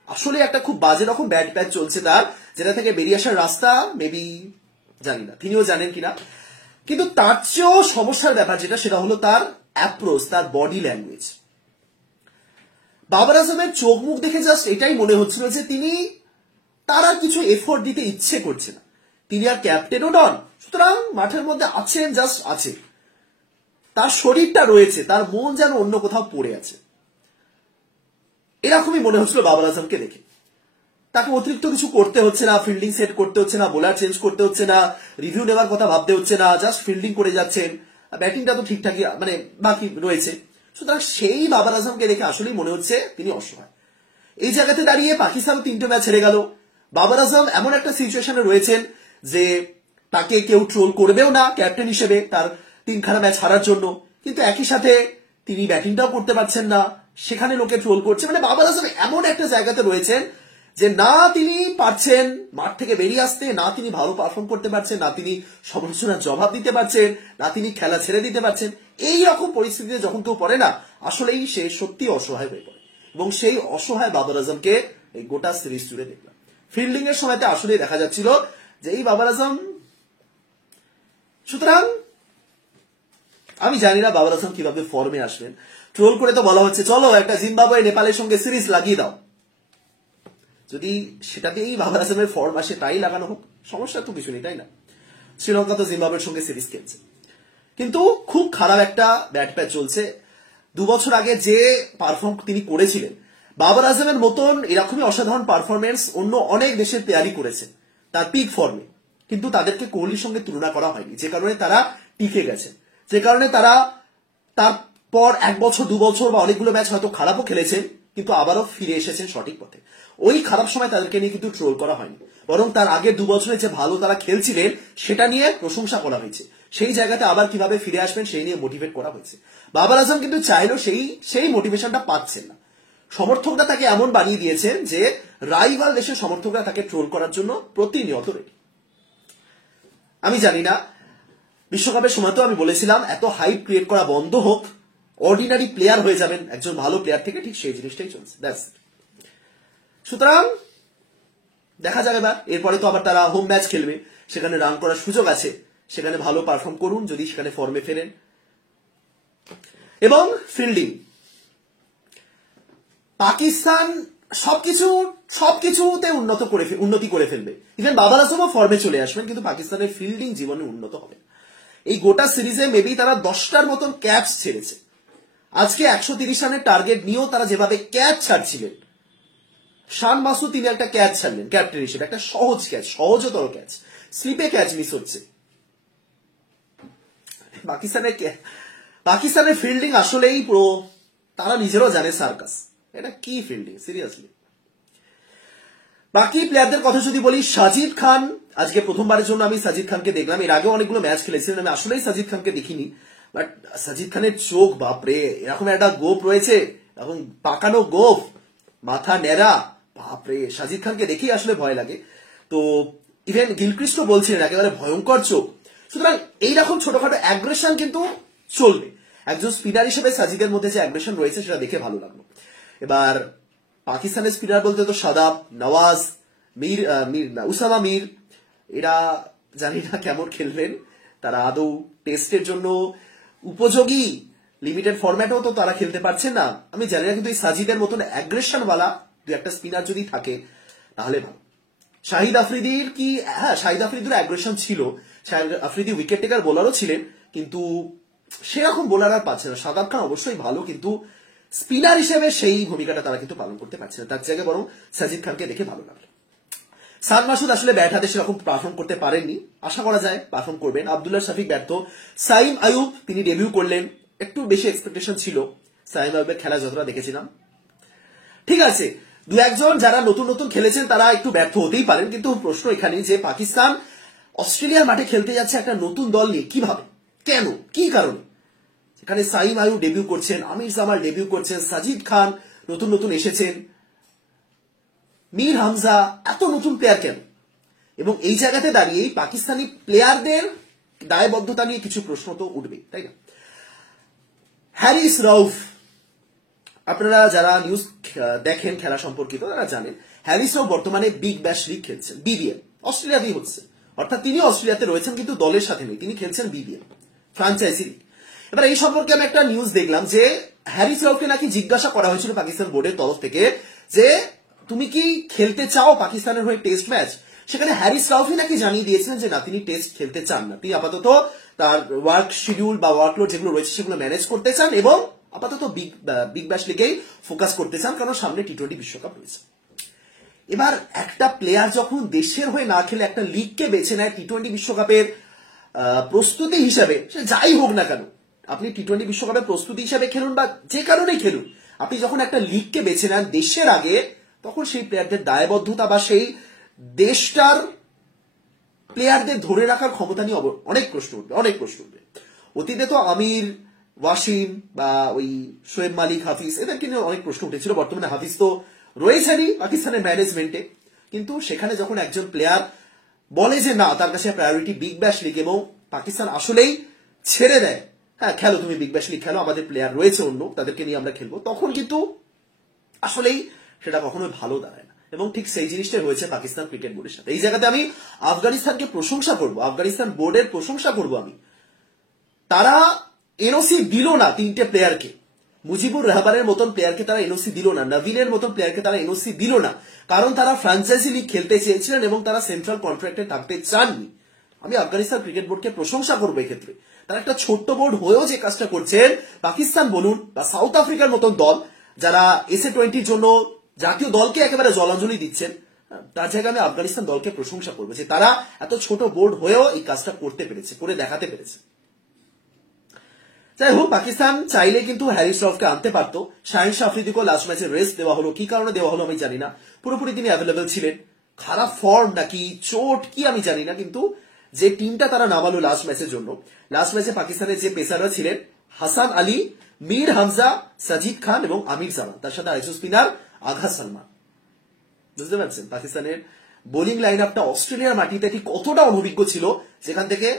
আসলে একটা খুব বাজে রকম ব্যাট প্যাচ চলছে তার, যেটা থেকে বেরিয়ে আসার রাস্তা মেবি জানি না, তিনিও জানেন কিনা। কিন্তু তার চেয়েও সমস্যার ব্যাপার যেটা, সেটা হলো তার অ্যাপ্রোচ, তার বডি ল্যাঙ্গুয়েজ। বাবর আজমের চোখ মুখ দেখে জাস্ট এটাই মনে হচ্ছিল যে তিনি, তার আর কিছু এফোর্ট দিতে ইচ্ছে করছে না। তিনি আর ক্যাপ্টেনও নন, সুতরাং মাঠের মধ্যে আছেন, জাস্ট আছে, তার শরীরটা রয়েছে, তার মন যেন অন্য কোথাও পড়ে আছে। এরকমই মনে হচ্ছিল বাবর আজমকে দেখে। তাকে অতিরিক্ত কিছু করতে হচ্ছে না, ফিল্ডিং সেট করতে হচ্ছে না, বোলার চেঞ্জ করতে হচ্ছে না, রিভিউ নেওয়ার কথা ভাবতে হচ্ছে না, জাস্ট ফিল্ডিং করে যাচ্ছেন, ব্যাটিংটা তো ঠিকঠাকই মানে বাকি রয়েছে। সুতরাং সেই বাবর আজমকে দেখে আসলেই মনে হচ্ছে তিনি অসহায়। এই জায়গাতে দাঁড়িয়ে পাকিস্তান 3টে ম্যাচ হেরে গেল। বাবর আজম এমন একটা সিচুয়েশনে রয়েছেন যে তাকে কেউ ট্রোল করবেও না ক্যাপ্টেন হিসেবে তার 3খানা ম্যাচ হারার জন্য, কিন্তু একই সাথে তিনি ব্যাটিংটাও করতে পারছেন না, সেখানে লোকে ট্রোল করছে। মানে বাবর আজম এমন একটা জায়গাতে রয়েছেন যে না তিনি পারছেন মাঠ থেকে বেরিয়ে আসতে, না তিনি ভালো পারফর্ম করতে পারছেন, না তিনি সমালোচনার জবাব দিতে পারছেন, না তিনি খেলা ছেড়ে দিতে পারছেন। এই রকম পরিস্থিতিতে যখন কেউ পড়ে না, আসলেই সে সত্যি অসহায় হয়ে পড়ে। এবং সেই অসহায় বাবর আজমকে এই গোটা সিরিজ জুড়ে দেখলাম। ফিল্ডিং এর সময়তে আসলেই দেখা যাচ্ছিল যে এই বাবর আজম, সুতরাং আমি জানি না বাবর আজম কিভাবে ফর্মে আসবেন। ট্রোল করে তো বলা হচ্ছে চলো একটা জিম্বাবুয়ে নেপালের সঙ্গে সিরিজ লাগিয়ে দাও, যদি সেটাতেই বাবর আজমের ফর্ম আসে তাই লাগানো হোক, সমস্যা তো কিছু নেই, তাই না? শ্রীলঙ্কা তো জিম্বাবুয়ের সঙ্গে সিরিজ খেলছে, কিন্তু খুব খারাপ একটা ব্যাট প্যাচ চলছে। 2 বছর আগে যে পারফর্ম তিনি করেছিলেন, বাবর আজমের মতন এরকমই অসাধারণ পারফরমেন্স অন্য অনেক দেশের প্লেয়ারই করেছে তার পিক ফর্মে, কিন্তু তাদেরকে কোহলির সঙ্গে তুলনা করা হয়নি, যে কারণে তারা টিকে গেছে, যে কারণে তারা তারপর 1 বছর 2 বছর বা অনেকগুলো ম্যাচ হয়তো খারাপও খেলেছেন, কিন্তু আবারও ফিরে এসেছেন সঠিক পথে। ওই খারাপ সময় তাদেরকে নিয়ে কিন্তু ট্রোল করা হয়নি, বরং তার আগে 2 বছরে যে ভালো তারা খেলছিলেন সেটা নিয়ে প্রশংসা করা হয়েছে। সেই জায়গাতে আবার কিভাবে ফিরে আসবেন সেই নিয়ে মোটিভেট করা হয়েছে। বাবর আজম কিন্তু চাইলেও সেই মোটিভেশনটা পাচ্ছেন না। সমর্থকরা তাকে এমন বানিয়ে দিয়েছেন যে রাইভাল দেশের সমর্থকরা তাকে ট্রোল করার জন্য প্রতিনিয়ত রেডি। আমি জানি না, বিশ্বকাপের সময় তো আমি বলেছিলাম এত হাইপ ক্রিয়েট করা বন্ধ হোক, অর্ডিনারি প্লেয়ার হয়ে যাবেন একজন ভালো প্লেয়ার থেকে, ঠিক সেই জিনিসটাই চলছে। সুতরাং দেখা যাবে, এরপরে তো আবার তারা হোম ম্যাচ খেলবে, সেখানে রান করার সুযোগ আছে, সেখানে ভালো পারফর্ম করুন যদি সেখানে ফর্মে ফেরেন। এবং ফিল্ডিং, পাকিস্তান সবকিছুতে উন্নতি করে ফেলবে, ইভেন বাবর আজমও ফর্মে চলে আসবেন, কিন্তু পাকিস্তানের ফিল্ডিং জীবনে উন্নত হবে। এই গোটা সিরিজে মেবি তারা 10টার মতন ক্যাচ ছেড়েছে। আজকে 130 রানের টার্গেট নিয়েও তারা যেভাবে ক্যাচ ছাড়ছিলেন, শান মাসুদ তিনি একটা ক্যাচ ছাড়লেন ক্যাপ্টেন হিসেবে, একটা সহজ ক্যাচ, সহজতর ক্যাচ, স্লিপে ক্যাচ মিস হচ্ছে। পাকিস্তানের ফিল্ডিং আসলেই তারা নিজেরাও জানে সার্কাস, এটা কি ফিল্ডিং, সিরিয়াসলি। বাকি প্লেয়ারদের কথা যদি বলি, সাজিদ খান, আজকে প্রথমবারের জন্য আমি সাজিদ খানকে দেখলাম। এর আগে অনেকগুলো ম্যাচ খেলেছিলেন, আমি আসলেই সাজিদ খানকে দেখিনি। বাট সাজিদ খানের চোখ, বাপরে, এরকম একটা গোপ রয়েছে, এখন পাকানো গোপ, মাথা নেড়া, বাপরে, সাজিদ খানকে দেখেই আসলে ভয় লাগে। তো ইভেন গিলক্রিস্ট বলছিলেন একেবারে ভয়ঙ্কর চোখ। সুতরাং এইরকম ছোটখাটো অ্যাগ্রেশন কিন্তু চলবে। একজন স্পিনার হিসেবে সাজিদের মধ্যে যে অ্যাগ্রেশন রয়েছে সেটা দেখে ভালো লাগলো। এবার পাকিস্তানের স্পিনার বলতে তো শাদাব, নওয়াজ, উসামা মির, এরা জানি না কেমন খেলবেন, তারা আদৌ টেস্টের জন্য উপযোগী, লিমিটেড ফরম্যাটেও তো তারা খেলতে পারছেন না, আমি জানি না। কিন্তু এই সাজিদের মতন অ্যাগ্রেশনওয়ালা দু একটা স্পিনার যদি থাকে তাহলে ভালো। শাহিদ আফ্রিদির কি, হ্যাঁ, শাহিদ আফ্রিদির অ্যাগ্রেশন ছিল, শাহিদ আফ্রিদি উইকেট টেকার বোলারও ছিলেন, কিন্তু সেরকম বোলার আর পাচ্ছে না। শাদাব খান অবশ্যই ভালো, কিন্তু স্পিনার হিসেবে সেই ভূমিকাটা তারা কিন্তু পালন করতে পারছে না। তার জায়গায় বরং সাজিদ খানকে দেখে ভালো লাগলো। সাদ মাসুদ আসলে ব্যাট হাতে সেরকম পারফর্ম করতে পারেননি, আশা করা যায় পারফর্ম করবেন। আব্দুল্লাহ শফিক ব্যর্থ। সাইম আয়ুব, তিনি ডেবিউ করলেন, একটু বেশি এক্সপেকটেশন ছিল সাইম আয়ুবের খেলা যতটা দেখেছিলাম। ঠিক আছে, দু একজন যারা নতুন নতুন খেলেছেন তারা একটু ব্যর্থ হতেই পারেন, কিন্তু প্রশ্ন এখানে যে পাকিস্তান অস্ট্রেলিয়ার মাঠে খেলতে যাচ্ছে একটা নতুন দল নিয়ে, কিভাবে, কেন, কি কারণে? এখানে সাইম আয়ুব ডেবিউ করছেন, আমির জামাল ডেবিউ করছেন, সাজিদ খান নতুন নতুন এসেছেন, মীর হামজা, এত নতুন প্লেয়ার কেন? এবং এই জায়গাতে দাঁড়িয়েই পাকিস্তানি প্লেয়ারদের দায়বদ্ধতা নিয়ে কিছু প্রশ্ন তো উঠবে, তাই না? হ্যারিস রাউফ, আপনারা যারা নিউজ দেখেন খেলা সম্পর্কিত তারা জানেন, হ্যারিস রাউফ বর্তমানে বিগ ব্যাশ লিগ খেলছেন, বিবিএল, অস্ট্রেলিয়াতেই হচ্ছে, অর্থাৎ তিনি অস্ট্রেলিয়াতে রয়েছেন কিন্তু দলের সাথে নেই, তিনি খেলছেন বিবিএল, ফ্রাঞ্চাইজি লিগ। এবার এই সম্পর্কে আমি একটা নিউজ দেখলাম যে হ্যারিস রাউফকে নাকি জিজ্ঞাসা করা হয়েছিল পাকিস্তান বোর্ডের তরফ থেকে যে তুমি কি খেলতে চাও পাকিস্তানের হয়ে টেস্ট ম্যাচ? সেখানে হ্যারিস রাউফই নাকি জানিয়ে দিয়েছিলেন যে না, তিনি টেস্ট খেলতে চান না, তিনি আপাতত তার ওয়ার্ক শিডিউল বা ওয়ার্কলোড যেগুলো রয়েছে সেগুলো ম্যানেজ করতে চান এবং আপাতত বিগ ব্যাশ লিগেই ফোকাস করতে চান, কারণ সামনে টি-20 বিশ্বকাপ রয়েছে। এবার একটা প্লেয়ার যখন দেশের হয়ে না খেলে একটা লিগকে বেছে নেয় টি-20 বিশ্বকাপের প্রস্তুতি হিসাবে, সে যাই হোক না কেন, আপনি টি-20 বিশ্বকাপের প্রস্তুতি হিসাবে খেলুন বা যে কারণেই খেলুন, আপনি যখন একটা লিগকে বেছে নেন দেশের আগে, তখন সেই প্লেয়ারদের দায়বদ্ধতা বা সেই দেশটার প্লেয়ারদের ধরে রাখার ক্ষমতা নিয়ে অনেক প্রশ্ন উঠবে, অনেক প্রশ্ন উঠবে। অতীতে তো আমির, ওয়াসিম বা ওই শোয়েব মালিক, হাফিজ, এদেরকে নিয়ে অনেক প্রশ্ন উঠেছিল। বর্তমানে হাফিজ তো রয়েছেনই পাকিস্তানের ম্যানেজমেন্টে, কিন্তু সেখানে যখন একজন প্লেয়ার বলে যে না, তার কাছে প্রায়োরিটি বিগ ব্যাশ লিগ, এবং পাকিস্তান আসলেই ছেড়ে দেয়, হ্যাঁ খেলো তুমি বিগ ব্যাশ লিগ খেলো, আমাদের প্লেয়ার রয়েছে অন্য, তাদেরকে নিয়ে আমরা খেলবো, তখন কিন্তু আসলেই সেটা কখনোই ভালো দাঁড়ায় না। এবং ঠিক সেই জিনিসটাই হয়েছে পাকিস্তান ক্রিকেট বোর্ডের সাথে। এই জায়গাতে আমি আফগানিস্তানকে প্রশংসা করব, আফগানিস্তান বোর্ডের প্রশংসা করব আমি। তারা এনওসি দিল না তিনটে প্লেয়ারকে, মুজিবুর রহমানের মতন প্লেয়ারকে তারা এনওসি দিল না, নবীনের মতন প্লেয়ারকে তারা এনওসি দিল না, কারণ তারা ফ্রাঞ্চাইজি লিগ খেলতে চেয়েছিলেন এবং তারা সেন্ট্রাল কন্ট্রাক্টে থাকতে চাননি। আমি আফগানিস্তান ক্রিকেট বোর্ডকে প্রশংসা করবো এক্ষেত্রে। তারা একটা ছোট্ট বোর্ড হয়েও যে কাজটা করছেন, পাকিস্তান বলুন বা সাউথ আফ্রিকার মতন দল যারা এসএ-20 জন্য জাতীয় দলকে একেবারে জলাঞ্জলি দিচ্ছেন, তার জায়গায় আমি আফগানিস্তান দলকে প্রশংসা করবো যে তারা এত ছোট বোর্ড হয়েও এই কাজটা করতে পেরেছে, করে দেখাতে পেরেছে। যাই হোক, পাকিস্তান চাইলে কিন্তু হ্যারিস রাউফকে আনতে পারতো। শাহিন আফ্রিদিকেও লাস্ট ম্যাচে রেস্ট দেওয়া হলো, কি কারণে দেওয়া হলো আমি জানি না, পুরোপুরি তিনি অ্যাভেলেবেল ছিলেন, খারাপ ফর্ম নাকি চোট কি আমি জানি না, কিন্তু যে টিমটা তারা নামালো লাস্ট ম্যাচের জন্য, লাস্ট ম্যাচে পাকিস্তানের যে পেসাররা ছিলেন হাসান আলী, মীর হামজা, সাজিদ খান এবং আমির জামান, তার সাথে আরেকজন স্পিনার আঘা সালমান। বুঝতে পারছেন পাকিস্তানের বোলিং লাইন আপটা অস্ট্রেলিয়ার মাটিতে ঠিক কতটা অনভিজ্ঞ ছিল, যেখান থেকে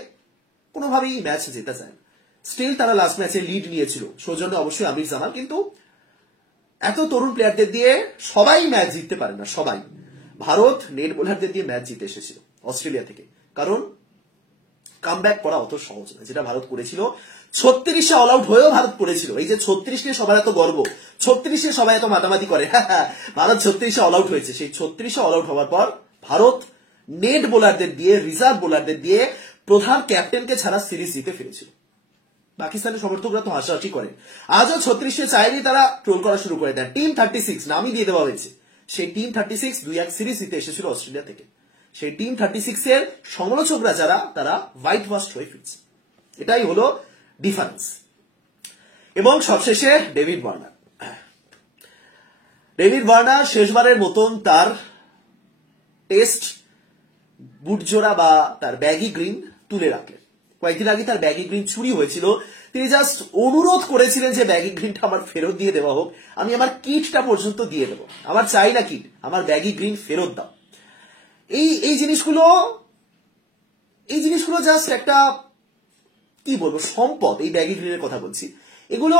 কোনোভাবেই ম্যাচ জেতা যায় না। স্টিল তারা লাস্ট ম্যাচে লিড নিয়েছিল, সৌজন্যে অবশ্যই আমির জামান, কিন্তু এত তরুণ প্লেয়ারদের দিয়ে সবাই ম্যাচ জিততে পারে না। সবাই, ভারত নেট বোলারদের দিয়ে ম্যাচ জিতে এসেছিল অস্ট্রেলিয়া থেকে, কারণ কামব্যাক করা অত সহজ না, যেটা ভারত করেছিল। 36-এ অল আউট হয়েও ভারত করেছিল। এই যে 36 নিয়ে সবার এত গর্ব, 36-এ সবাই এত মাতামাতি করে, ভারত 36-এ অল আউট হয়েছে। সেই 36-এ অল আউট হওয়ার পর ভারত নেট বোলারদের দিয়ে, রিজার্ভ বোলারদের দিয়ে, প্রধান ক্যাপ্টেনকে ছাড়া সিরিজ জিতে ফিরেছিল। পাকিস্তানের সমর্থকরা তো হাসাহাসি করে, আজও 36-এ চাইলেই তারা ট্রোল করা শুরু করে দেন। টিম 36 নামই দিয়ে দেওয়া হয়েছে। সেই টিম 36 2-1 সিরিজ জিতে এসেছিল অস্ট্রেলিয়া থেকে। সেই টিম 36 এর সমালোচকরা যারা, তারা হোয়াইট ওয়াশ হয়ে ফিরছে। এটাই হলো ডিফারেন্স। এবং সবশেষে ডেভিড ওয়ার্নার, শেষবারের মতন তার টেস্ট বুটজোড়া বা তার ব্যাগি গ্রিন তুলে রাখলেন। কয়েকদিন আগে তার ব্যাগি গ্রিন চুরি হয়েছিল, তিনি জাস্ট অনুরোধ করেছিলেন যে ব্যাগি গ্রিনটা আমার ফেরত দিয়ে দেওয়া হোক, আমি আমার কিটটা পর্যন্ত দিয়ে দেবো, আমার চাই না কিট, আমার ব্যাগি গ্রিন ফেরত দাও। এই জিনিসগুলো জাস্ট একটা কি বলবো সম্পদ। এই ব্যাগি গ্রিনের কথা বলছি, এগুলো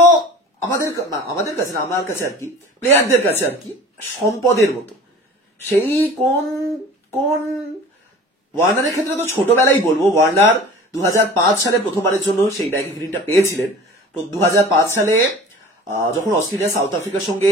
আমাদের কাছে না, আমার কাছে আর কি, প্লেয়ারদের কাছে আর কি সম্পদের মতো। সেই কোন কোন ওয়ার্নারের ক্ষেত্রে তো ছোটবেলায় বলবো, ওয়ার্নার 2005 সালে প্রথমবারের জন্য সেই ব্যাগি গ্রিনটা পেয়েছিলেন। 2005 সালে যখন অস্ট্রেলিয়া সাউথ আফ্রিকার সঙ্গে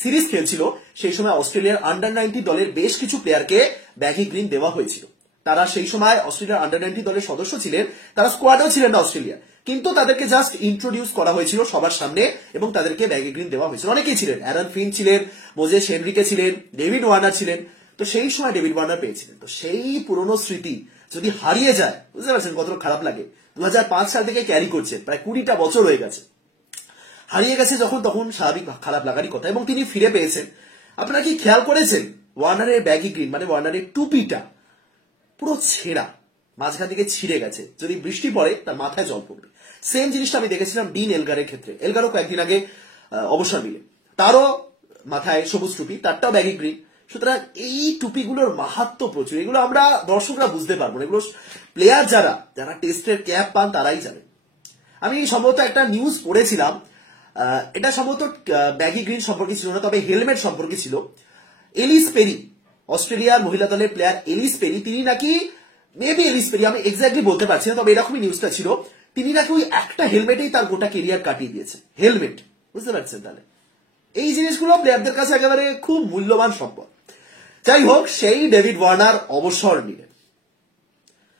সিরিজ খেলছিল, সেই সময় অস্ট্রেলিয়ার আন্ডার-19 দলের বেশ কিছু প্লেয়ারকে ব্যাগি গ্রিন দেওয়া হয়েছিল। তারা সেই সময় অস্ট্রেলিয়ার আন্ডার-19 দলের সদস্য ছিলেন, তারা স্কোয়াডেও ছিলেন না অস্ট্রেলিয়া, কিন্তু তাদেরকে জাস্ট ইন্ট্রোডিউস করা হয়েছিল সবার সামনে এবং তাদেরকে ব্যাগি গ্রিন দেওয়া হয়েছিল। অনেকেই ছিলেন, অ্যারন ফিন ছিলেন, মোজেস হেনরিকে ছিলেন, ডেভিড ওয়ার্নার ছিলেন। তো সেই সময় ডেভিড ওয়ার্নার পেয়েছিলেন। তো সেই পুরনো স্মৃতি যদি হারিয়ে যায়, বুঝতে পারছেন কতটা খারাপ লাগে। 2005 সাল থেকে ক্যারি করছেন, প্রায় 20টা বছর হয়ে গেছে, হারিয়ে গেছে যখন, তখন স্বাভাবিক খারাপ লাগারই কথা। এবং তিনি ফিরে পেয়েছেন। আপনারা কি খেয়াল করেছেন ওয়ার্নারের ব্যাগি গ্রিন মানে ওয়ার্নারের টুপিটা পুরো ছেঁড়া, মাঝখান থেকে ছিঁড়ে গেছে, যদি বৃষ্টি পড়ে তার মাথায় জল পড়বে। সেম জিনিসটা আমি দেখেছিলাম ডিন এলগারের ক্ষেত্রে। এলগারও কয়েকদিন আগে অবসর নিলেন, তারও মাথায় সবুজ টুপি, তারটাও ব্যাগি গ্রিন। সুতরাং এই টুপিগুলোর মাহাত্ম্য প্রচুর, এগুলো আমরা দর্শকরা বুঝতে পারবো না, এগুলো প্লেয়ার যারা টেস্টের ক্যাপ পান তারাই জানেন। আমি সম্ভবত একটা নিউজ পড়েছিলাম, এটা সম্ভবত ব্যাগি গ্রিন সম্পর্কে ছিল না, তবে হেলমেট সম্পর্কে ছিল। এলিস পেরি, অস্ট্রেলিয়ার মহিলা দলের প্লেয়ার এলিস পেরি, তিনি নাকি এলিস পেরি, আমি এক্স্যাক্টলি বলতে পারছি না, তবে এরকমই নিউজটা ছিল। তিনি নাকি ওই একটা হেলমেটেই তার গোটা কেরিয়ার কাটিয়ে দিয়েছে, হেলমেট, বুঝতে পারছেন। তাহলে এই জিনিসগুলো প্লেয়ারদের কাছে একেবারে খুব মূল্যবান সম্পদ। যাই হোক, সেই ডেভিড ওয়ার্নার অবসর নিলেন।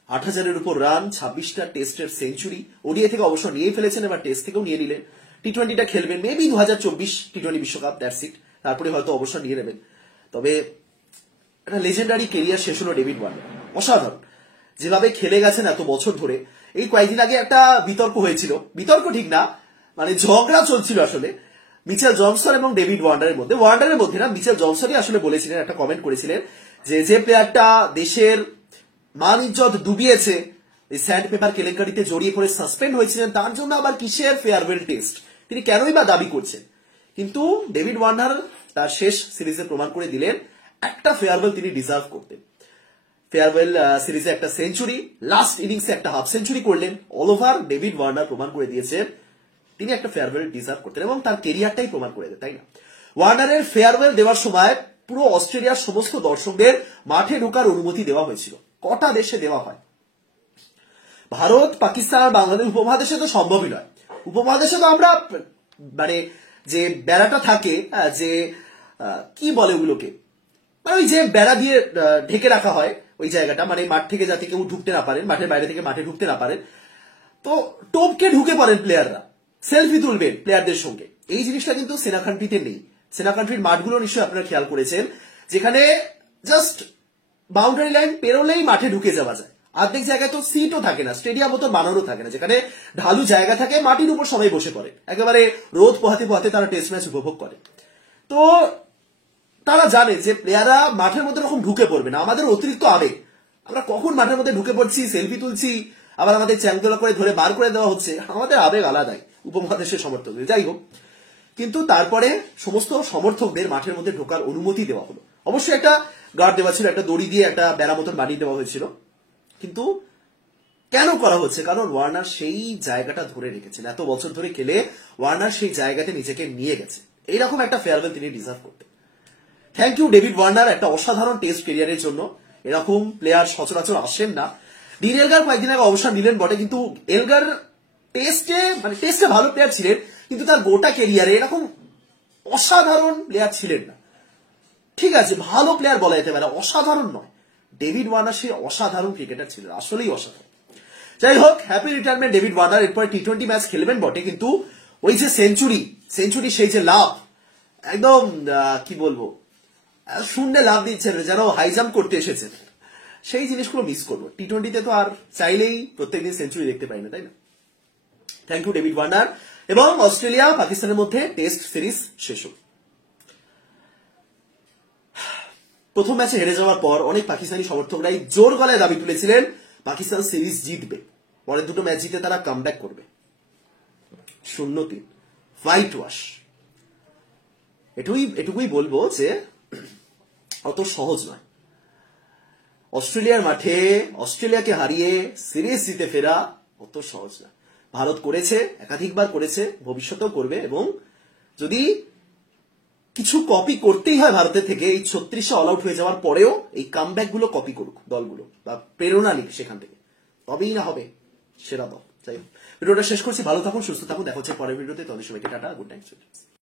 8,000-এর উপর রান, 26টা টেস্টের সেঞ্চুরি, ওডিআই থেকে অবসর নিয়েই ফেলেছেন, এবার টেস্ট থেকেও নিয়ে নিলেন। টি-20টা খেলবেন মেবি 2024 টি-20 বিশ্বকাপ, দ্যাটস ইট, তারপরে হয়তো অবসর নিয়ে নেবেন। তবে একটা লেজেন্ডারি কেরিয়ার শেষ হলো ডেভিড ওয়ার্নার, অসাধারণ যেভাবে খেলে গেছেন এত বছর ধরে। এই কয়েকদিন আগে একটা বিতর্ক হয়েছিল, বিতর্ক ঠিক না, মানে ঝগড়া চলছিল আসলে মিচেল জনসন এবং ডেভিড ওয়ার্নারের মধ্যে। ওয়ার্নারের মধ্যে না, মিচেল জনসনই আসলে বলেছিলেন, একটা কমেন্ট করেছিলেন যে প্লেয়ারটা দেশের মান ইজ্জত ডুবিয়েছে, এই স্যান্ড পেপার কেলেঙ্কারিতে জড়িয়ে পড়ে সাসপেন্ড হয়েছিলেন, তার জন্য আবার কিসের ফেয়ারওয়েল টেস্ট, তিনি কেনই বা দাবি করছেন। কিন্তু ডেভিড ওয়ার্নার তার শেষ সিরিজে প্রমাণ করে দিলেন একটা ফেয়ারওয়েল তিনি ডিজার্ভ করতেন। ফেয়ারওয়েল সিরিজে একটা সেঞ্চুরি, লাস্ট ইনিংসে একটা হাফ সেঞ্চুরি করলেন। অল ওভার ডেভিড ওয়ার্নার প্রমাণ করে দিয়েছেন তিনি একটা ফেয়ারওয়েল ডিজার্ভ করতেন এবং তার কেরিয়ারটাই প্রমাণ করে দেয়, তাই না? ওয়ার্নারের ফেয়ারওয়েল দেওয়ার সময় পুরো অস্ট্রেলিয়ার সমস্ত দর্শকদের মাঠে ঢোকার অনুমতি দেওয়া হয়েছিল। কটা দেশে দেওয়া হয়? ভারত, পাকিস্তান আর বাংলাদেশ উপমহাদেশে তো সম্ভবই নয়। উপমহাদেশে তো আমরা মানে যে বেড়াটা থাকে, যে কি বলে ওগুলোকে, মানে ওই যে বেড়া দিয়ে ঢেকে রাখা হয় ওই জায়গাটা, মানে মাঠ থেকে যাতে কেউ ঢুকতে না পারেন, মাঠের বাইরে থেকে মাঠে ঢুকতে না পারেন, তো টোপকে ঢুকে পড়েন প্লেয়াররা, সেলফি তুলবেন প্লেয়ারদের সঙ্গে। এই জিনিসটা কিন্তু সেনা কান্ট্রিতে নেই। সেনা কান্ট্রির মাঠগুলো নিশ্চয়ই আপনারা খেয়াল করেছেন, যেখানে জাস্ট বাউন্ডারি লাইন পেরোলেই মাঠে ঢুকে যাওয়া যায়। অর্ধেক জায়গায় তো সিটও থাকে না, স্টেডিয়াম মতো বানানো থাকে না, যেখানে ঢালু জায়গা থাকে, মাটির উপর সবাই বসে পড়ে, একেবারে রোদ পোহাতে পোহাতে তারা টেস্ট ম্যাচ উপভোগ করে। তো তারা জানে যে প্লেয়াররা মাঠের মধ্যে এরকম ঢুকে পড়বে না। আমাদের অতিরিক্ত আবেগ, আমরা কখন মাঠের মধ্যে ঢুকে পড়ছি, সেলফি তুলছি, আবার আমাদের চ্যাংদোলা করে ধরে বার করে দেওয়া হচ্ছে, আমাদের আবেগ আলাদাই উপমহাদেশের সমর্থকদের। যাই হোক, কিন্তু তারপরে সমস্ত সমর্থকদের মাঠের মধ্যে ঢোকার অনুমতি দেওয়া হলো। অবশ্যই একটা গার্ড দেওয়া ছিল, একটা দড়ি দিয়ে একটা বেড়া মতন বানিয়ে দেওয়া হয়েছিল। কিন্তু কেন করা হচ্ছে? কারণ ওয়ার্নার সেই জায়গাটা ধরে রেখেছেন, এত বছর ধরে খেলে ওয়ার্নার সেই জায়গাতে নিজেকে নিয়ে গেছে। এইরকম একটা ফেয়ারওয়েল তিনি ডিজার্ভ করতেন। থ্যাংক ইউ ডেভিড ওয়ার্নার, একটা অসাধারণ টেস্ট ক্যারিয়ারের জন্য। এরকম প্লেয়ার সচরাচর আসেন না। ডিন এলগার কয়েকদিন আগে অবসর নিলেন বটে, কিন্তু এলগার টেস্টে ভালো প্লেয়ার ছিলেন, কিন্তু তার গোটা ক্যারিয়ারে এরকম অসাধারণ প্লেয়ার ছিলেন না। ঠিক আছে, ভালো প্লেয়ার বলা যেতে পারে, অসাধারণ নয়। ডেভিড ওয়ার্নার সেই অসাধারণ ক্রিকেটার ছিলেন, আসলেই অসাধারণ। যাই হোক, হ্যাপি রিটায়ারমেন্ট ডেভিড ওয়ার্নার। এরপরে টি-20 ম্যাচ খেলবেন বটে, কিন্তু ওই যে সেঞ্চুরি সেই যে লাভ, একদম কি বলবো, শূন্যে লাভ দিচ্ছেন, যেন হাই জাম্প করতে এসেছেন, সেই জিনিসগুলো মিস করবো। টি-20তে তো আর চাইলেই প্রত্যেকদিন সেঞ্চুরি দেখতে পাই না, তাই না? Thank you David Warner. এবং অস্ট্রেলিয়া পাকিস্তানের মধ্যে টেস্ট সিরিজ শেষ হোক। প্রথম ম্যাচে হেরে যাওয়ার পর অনেক পাকিস্তানি সমর্থকরাই জোর গলায় দাবি তুলেছিলেন পাকিস্তান সিরিজ জিতবে, পরের দুটো ম্যাচ জিতে তারা কামব্যাক করবে। 0-3 হোয়াইট ওয়াশ। এটুকুই বলবো যে অত সহজ নয়। অস্ট্রেলিয়ার মাঠে অস্ট্রেলিয়াকে হারিয়ে সিরিজ জিতে ফেরা অত সহজ না। ভারত করেছে, একাধিকবার করেছে, ভবিষ্যতেও করবে, এবং যদি কিছু কপি করতেই হয় ভারতের থেকে, এই 36 অল আউট হয়ে যাওয়ার পরেও এই কামব্যাক গুলো কপি করুক দলগুলো, বা প্রেরণা নিক সেখান থেকে, তবেই না হবে সেরা দল। যাই হোক, ভিডিওটা শেষ করছি। ভালো থাকুন, সুস্থ থাকুন, দেখা হচ্ছে পরের ভিডিওতে। তখন সবাইকে টাটা, গুড নাইট।